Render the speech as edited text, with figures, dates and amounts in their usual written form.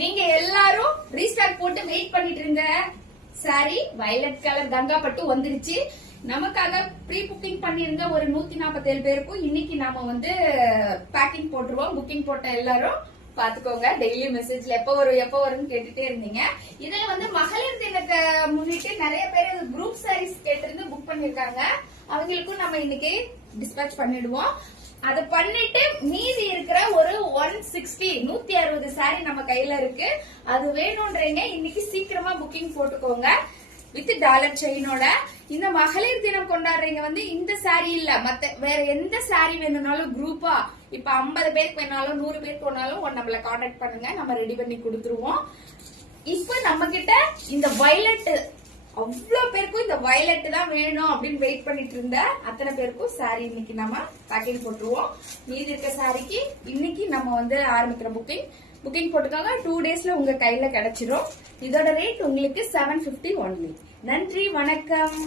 நீங்க எல்லாரும் ரீஸ்டாக் போட்டு வெயிட் பண்ணிட்டு இருந்த சாரி வயலட் கலர் கங்கா பட்டு வந்துருச்சு. நமக்காக ப்ரீ புக்கிங் பண்ணிருந்த ஒரு 147 பேருக்கும் இன்னைக்கு நாம வந்து பேக்கிங் போட்டுருவோம். புக்கிங் போட்ட எல்லாரும் பாத்துக்கோங்க. டெய்லி மெசேஜ்ல எப்ப வரும்னு கேட்டுட்டே இருந்தீங்க. இதுல வந்து மகளிர் தினத்தை முன்னிட்டு நிறைய பேர் குரூப் சாரீஸ் கேட்டிருந்து புக் பண்ணிருக்காங்க. அவங்களுக்கும் நம்ம இன்னைக்கு டிஸ்பேச் பண்ணிடுவோம். அதை பண்ணிட்டு மீதி இருக்கிற ஒரு 160 சாரி நம்ம கையில இருக்கு. அது வேணும்ன்றீங்க இன்னைக்கு சீக்கிரமா புக்கிங் போட்டுக்கோங்க. வித் டாலர் செயினோட. இந்த மகளிர் தினம் கொண்டாடுறீங்க வந்து இந்த சாரி இல்ல, மத்த வேற எந்த சாரி வேணும்னாலும் குரூப்பா இப்ப 50 பேருக்கு வேணாலும் 100 பேருக்கு வேணாலும் நம்மள கான்டாக்ட் பண்ணுங்க, நம்ம ரெடி பண்ணி கொடுத்துருவோம். இப்ப நம்ம கிட்ட இந்த வயலட் அவ்வளவு பேருக்கும் இந்த வயலட் தான் வேணும் அப்படின்னு வெயிட் பண்ணிட்டு இருந்த அத்தனை பேருக்கும் சாரி இன்னைக்கு நம்ம பேக்கிங் போட்டுருவோம். மீதி இருக்க சாரிக்கு இன்னைக்கு நம்ம வந்து ஆரம்பிக்கிற புக்கிங் போட்டுக்காக 2 டேஸ்ல உங்க கையில கிடைச்சிரும். இதோட ரேட் உங்களுக்கு 750 ஒன்லி. நன்றி, வணக்கம்.